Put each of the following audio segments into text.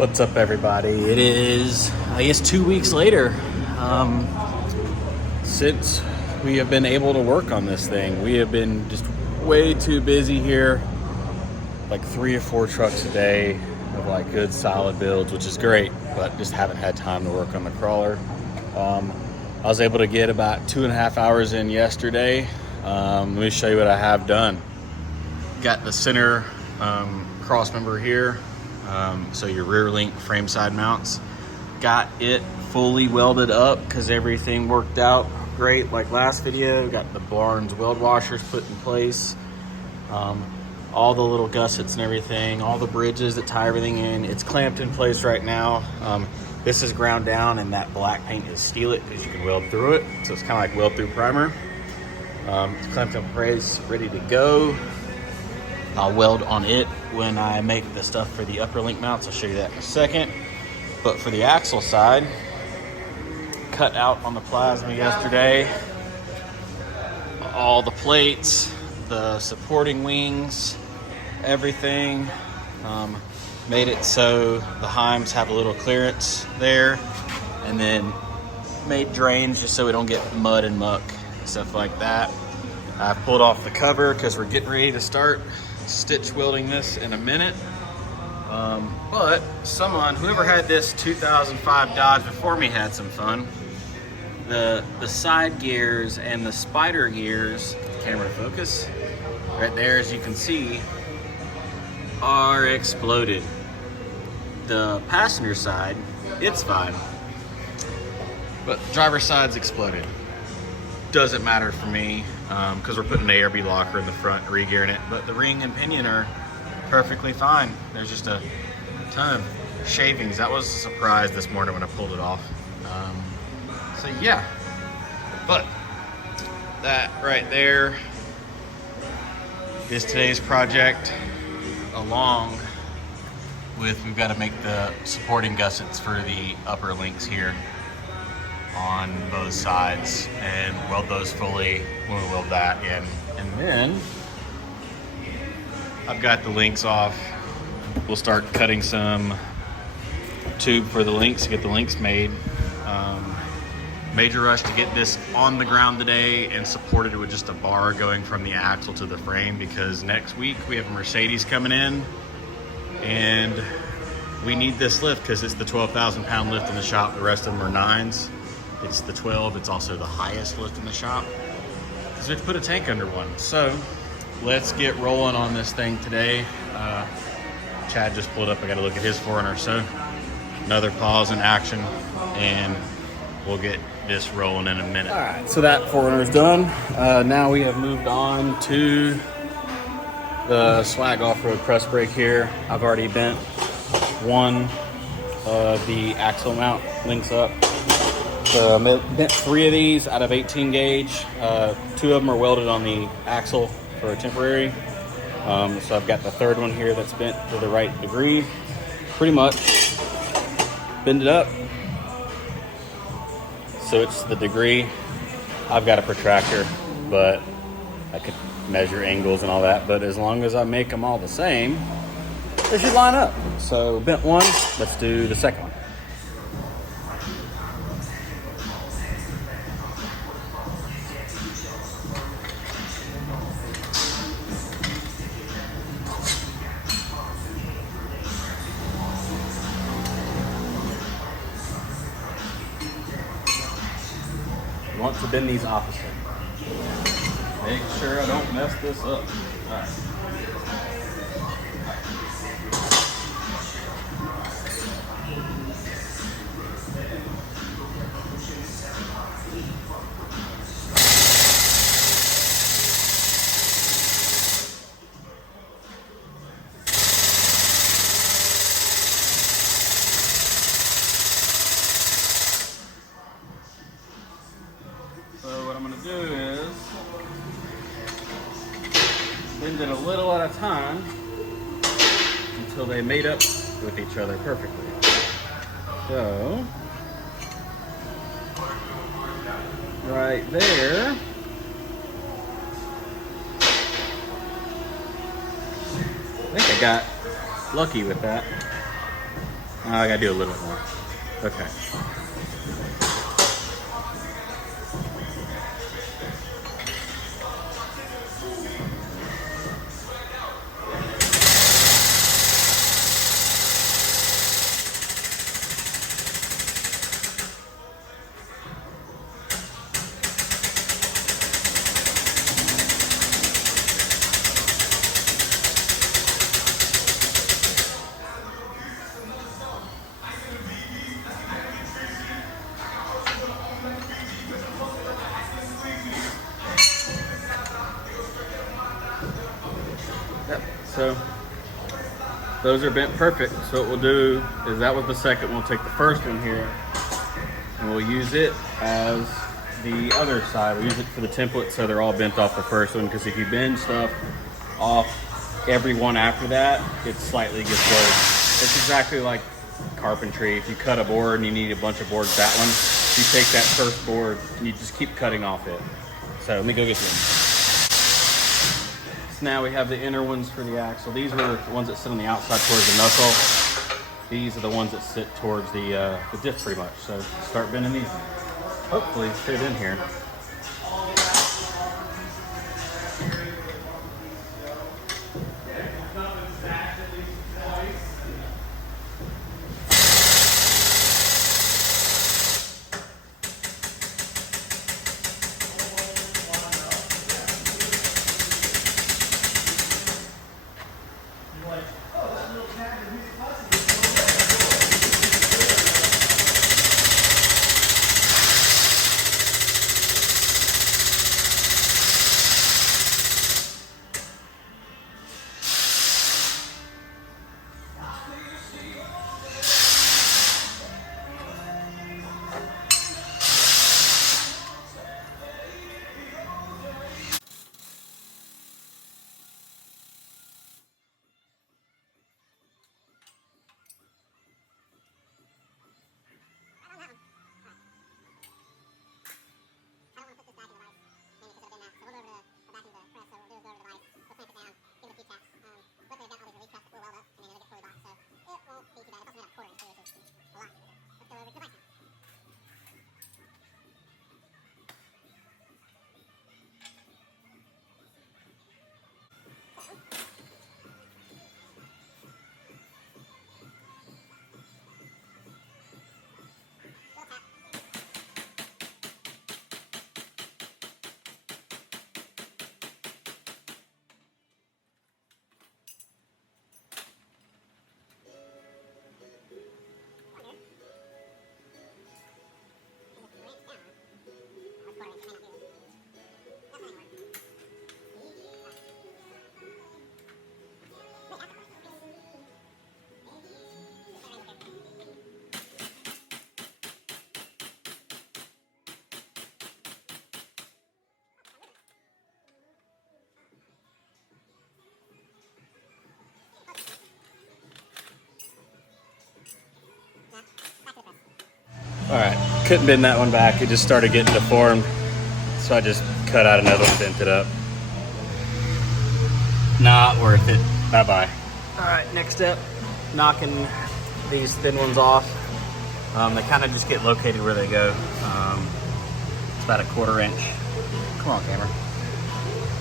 What's up, everybody? It is, I guess, 2 weeks later since we have been able to work on this thing. We have been just way too busy here, like 3 or 4 trucks a day of like good solid builds, which is great, but just haven't had time to work on the crawler. I was able to get about 2.5 hours in yesterday. Let me show you what I have done. Got the center cross member here. So your rear link frame side mounts, got it fully welded up because everything worked out great like last video. Got the Barnes weld washers put in place, all the little gussets and everything, all the bridges that tie everything in. It's clamped in place right now. This is ground down, and that black paint is steel it because you can weld through it, so it's kind of like weld through primer. It's clamped in place, ready to go. I'll weld on it when I make the stuff for the upper link mounts. I'll show you that in a second. But for the axle side, cut out on the plasma yesterday all the plates, the supporting wings, everything. Made it so the heims have a little clearance there, and then made drains just so we don't get mud and muck and stuff like that. I pulled off the cover because we're getting ready to start stitch welding this in a minute. But whoever had this 2005 Dodge before me had some fun. The side gears and the spider gears, camera focus, right there, as you can see, are exploded. The passenger side, it's fine, but driver's side's exploded. Doesn't matter for me because we're putting an ARB locker in the front, re-gearing it, but the ring and pinion are perfectly fine. There's just a ton of shavings. That was a surprise this morning when I pulled it off. So yeah, but that right there is today's project, along with we've got to make the supporting gussets for the upper links here on both sides and weld those fully when we weld that in. And then I've got the links off. We'll start cutting some tube for the links to get the links made. Major rush to get this on the ground today and supported with just a bar going from the axle to the frame, because next week we have a Mercedes coming in and we need this lift because it's the 12,000 pound lift in the shop. The rest of them are 9s. It's the 12. It's also the highest lift in the shop because we have to put a tank under one. So let's get rolling on this thing today. Chad just pulled up. I got to look at his 4Runner. So another pause in action, and we'll get this rolling in a minute. All right, so that 4Runner is done. Now we have moved on to the Swag off-road press brake here. I've already bent one of the axle mount links up. So I bent 3 of these out of 18 gauge. 2 of them are welded on the axle for a temporary. So I've got the 3rd one here that's bent to the right degree. Pretty much bend it up so it's the degree. I've got a protractor, but I could measure angles and all that. But as long as I make them all the same, they should line up. So bent one, let's do the second one. You want to bend these opposite. Make sure I don't mess this up. All right. So what I'm going to do is bend it a little at a time until they mate up with each other perfectly. So right there, I think I got lucky with that. I gotta do a little bit more. Okay. Yep. So those are bent perfect. So what we'll do is that was the second. We'll take the first one here and we'll use it as the other side. We'll use it for the template so they're all bent off the first one, because if you bend stuff off every one after that, it slightly gets worse. It's exactly like carpentry. If you cut a board and you need a bunch of boards, that one, you take that first board and you just keep cutting off it. So let me go get them. So now we have the inner ones for the axle. These are the ones that sit on the outside towards the knuckle. These are the ones that sit towards the diff pretty much. So start bending these. Hopefully fit in here. All right, couldn't bend that one back. It just started getting deformed. So I just cut out another one, bent it up. Not worth it. Bye-bye. All right, next step, knocking these thin ones off. They kind of just get located where they go. It's about a 1/4 inch. Come on, camera.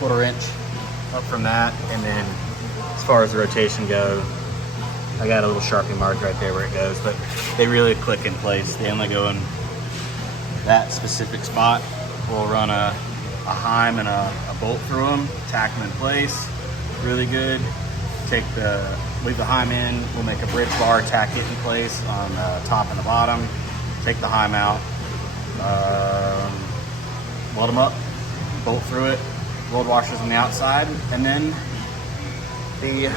1/4 inch up from that. And then as far as the rotation goes, I got a little Sharpie mark right there where it goes, but they really click in place. They only go in that specific spot. We'll run a heim and a bolt through them, tack them in place, really good. Leave the heim in, we'll make a bridge bar, tack it in place on the top and the bottom, take the heim out, weld them up, bolt through it, weld washers on the outside, and then the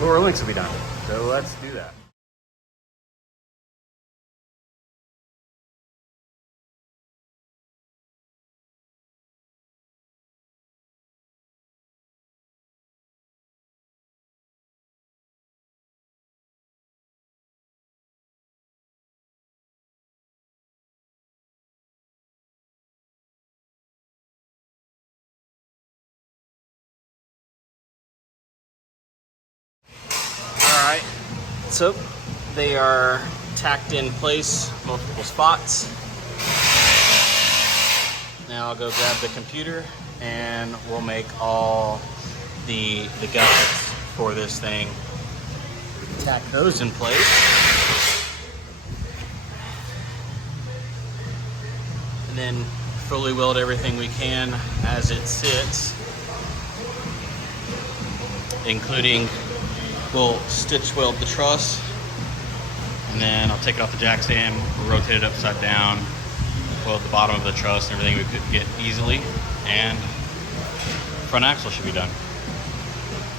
lower links will be done. So let's do that. All right, so They are tacked in place, multiple spots. Now I'll go grab the computer and we'll make all the gussets for this thing. Tack those in place. And then fully weld everything we can as it sits, including we'll stitch weld the truss, and then I'll take it off the jack stand, rotate it upside down, weld the bottom of the truss and everything we could get easily, and front axle should be done,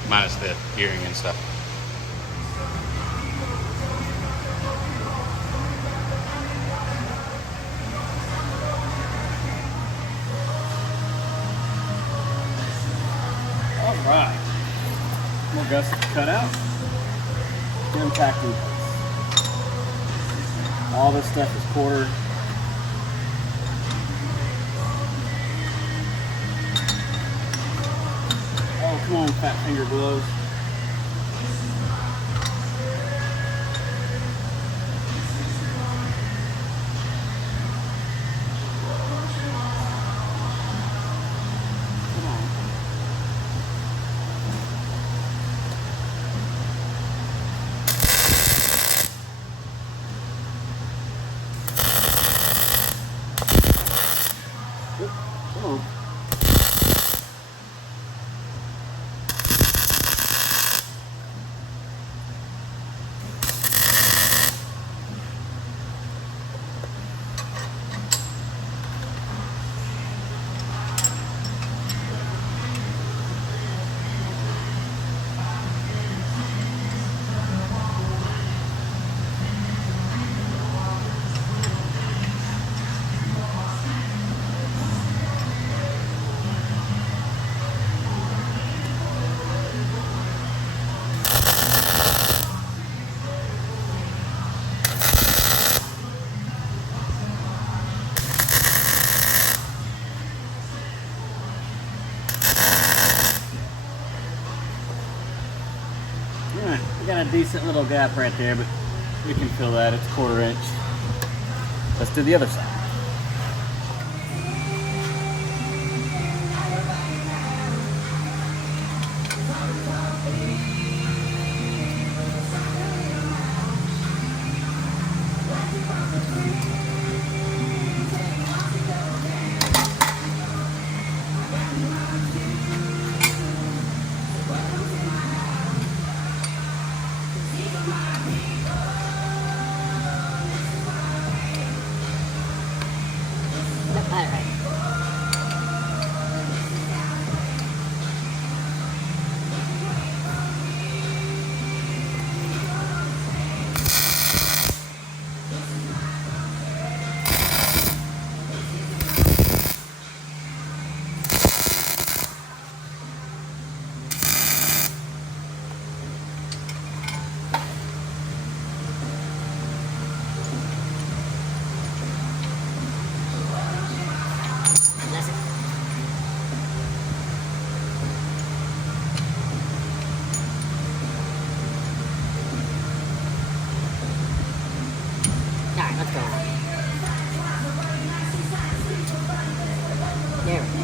minus the gearing and stuff. Alright, more gussets cut out, then tacked in place. All this stuff is quartered. Oh, come on, fat finger gloves. Come on. We got a decent little gap right there, but we can fill that. It's 1/4 inch. Let's do the other side. Let's go. There we go.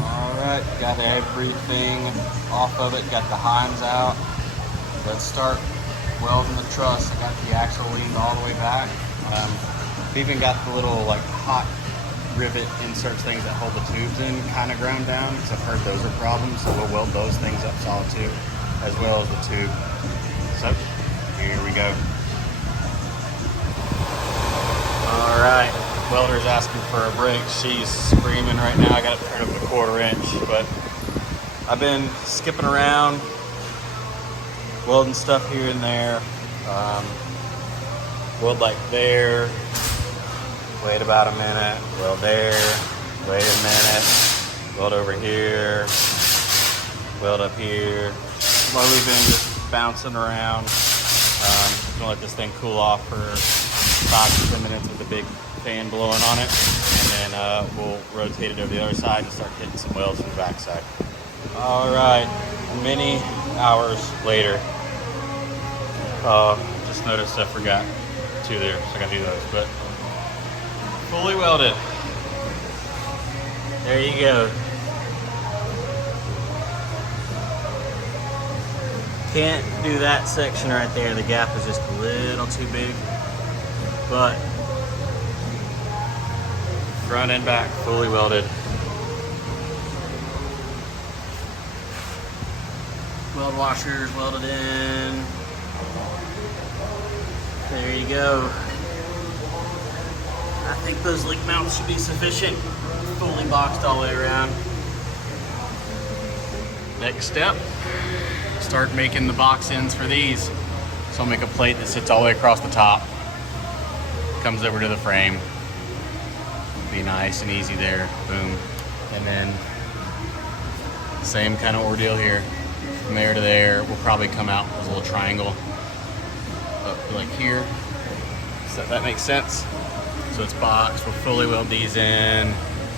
All right. Got everything off of it, got the Heims out. Let's start welding the truss. I got the axle leaned all the way back. I've even got the little like hot rivet inserts things that hold the tubes in kind of ground down, because I've heard those are problems, so we'll weld those things up solid too, as well as the tube. So here we go. All right. Welder's asking for a break. She's screaming right now. I got it turned up to 1/4 inch, but I've been skipping around, welding stuff here and there. Weld like there, wait about a minute, weld there, Wait a minute. Weld over here. Weld up here. Slowly been just bouncing around. Gonna let this thing cool off for 5 to 10 minutes with a big fan blowing on it. And then we'll rotate it over the other side and start hitting some welds in the backside. All right, many hours later. Just noticed I forgot 2 there, so I gotta do those. But fully welded. There you go. Can't do that section right there. The gap is just a little too big. But front and back fully welded. Weld washers welded in. There you go. I think those link mounts should be sufficient. Fully boxed all the way around. Next step, start making the box ends for these. So I'll make a plate that sits all the way across the top. Comes over to the frame. Be nice and easy there. Boom. And then same kind of ordeal here. From there to there, we'll probably come out with a little triangle up like here. So that makes sense. So it's boxed. We'll fully weld these in.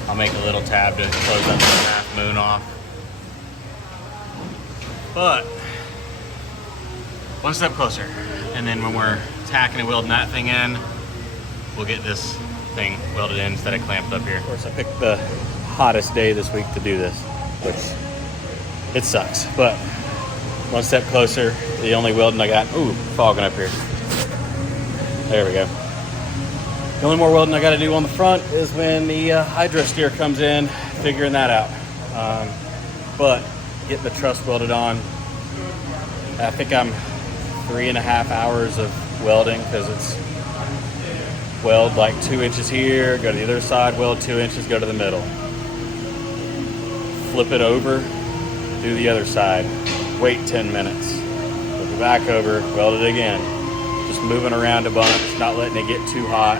I'll make a little tab to close that half moon off. But one step closer. And then when we're tacking and welding that thing in, we'll get this thing welded in instead of clamped up here. Of course, I picked the hottest day this week to do this, which it sucks. But one step closer, the only welding I got, ooh, fogging up here. There we go. The only more welding I got to do on the front is when the hydro steer comes in, figuring that out. But getting the truss welded on, I think I'm 3.5 hours of welding because it's weld like 2 inches here, go to the other side, weld 2 inches, go to the middle. Flip it over, do the other side, wait 10 minutes, flip it back over, weld it again. Just moving around a bunch, not letting it get too hot,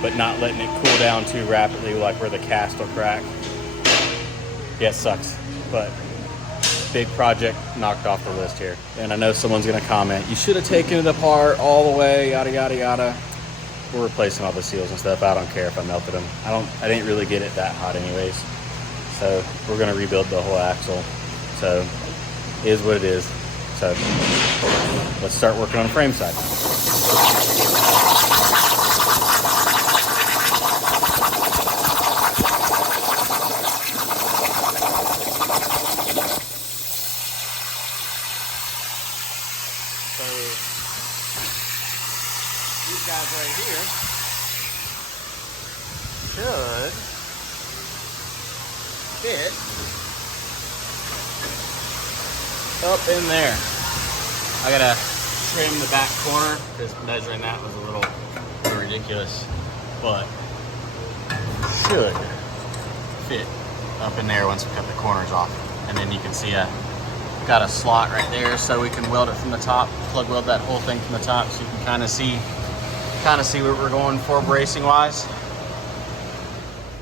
but not letting it cool down too rapidly, like where the cast will crack. Yeah, it sucks, but big project knocked off the list here. And I know someone's gonna comment, you should have taken it apart all the way, yada, yada, yada. We're replacing all the seals and stuff. I don't care if I melted them. I didn't really get it that hot anyways. So we're gonna rebuild the whole axle. So it is what it is. So let's start working on the frame side. These guys right here should fit up in there. I gotta trim the back corner because measuring that was a little ridiculous, but should fit up in there once we cut the corners off. And then you can see I got a slot right there so we can weld it from the top, plug weld that whole thing from the top so you can kind of see what we're going for bracing wise.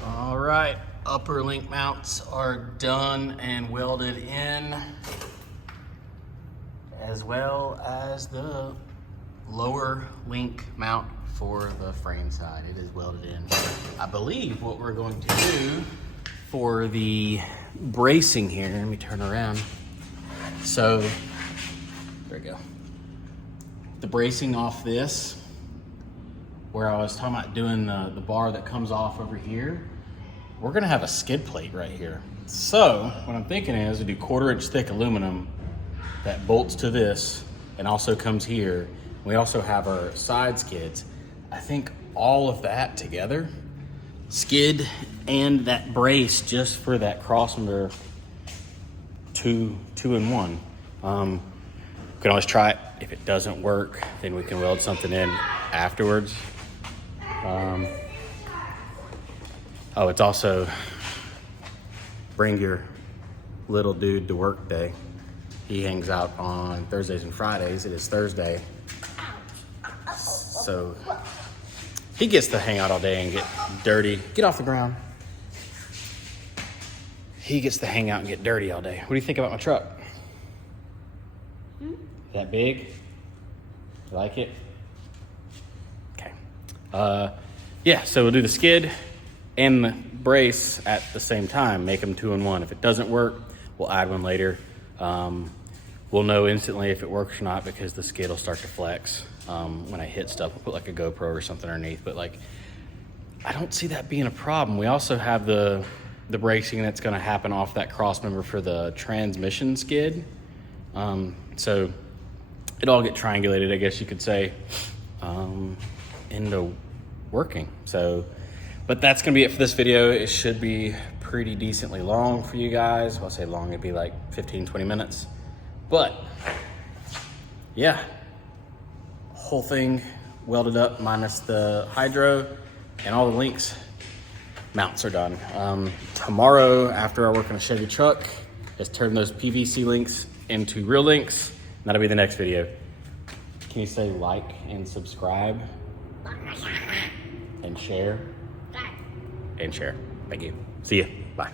All right, upper link mounts are done and welded in, as well as the lower link mount for the frame side. It is welded in. I believe what we're going to do for the bracing here, let me turn around. So, there we go. The bracing off this, where I was talking about doing the bar that comes off over here, we're gonna have a skid plate right here. So, what I'm thinking is we do 1/4 inch thick aluminum that bolts to this and also comes here. We also have our side skids. I think all of that together, skid and that brace just for that crossmember, two in one. We can always try it. If it doesn't work, then we can weld something in afterwards. Oh, it's also bring your little dude to work day. He hangs out on Thursdays and Fridays. It is Thursday. So he gets to hang out all day and get dirty. Get off the ground. he gets to hang out and get dirty all day. What do you think about my truck? Is that big? You like it? Okay. Yeah, so we'll do the skid and the brace at the same time, make them 2-in-1. If it doesn't work, we'll add one later. We'll know instantly if it works or not because the skid will start to flex. When I hit stuff, we'll put like a GoPro or something underneath, but like, I don't see that being a problem. We also have the bracing that's gonna happen off that cross member for the transmission skid. So it all get triangulated, I guess you could say, into working. So, but that's gonna be it for this video. It should be pretty decently long for you guys. Well, I say long, it'd be like 15-20 minutes. But yeah, whole thing welded up minus the hydro, and all the links, mounts are done. Tomorrow, after I work on a Chevy truck, is turn those PVC links into real links. That'll be the next video. Can you say like and subscribe? And share? And share. Thank you. See ya. Bye.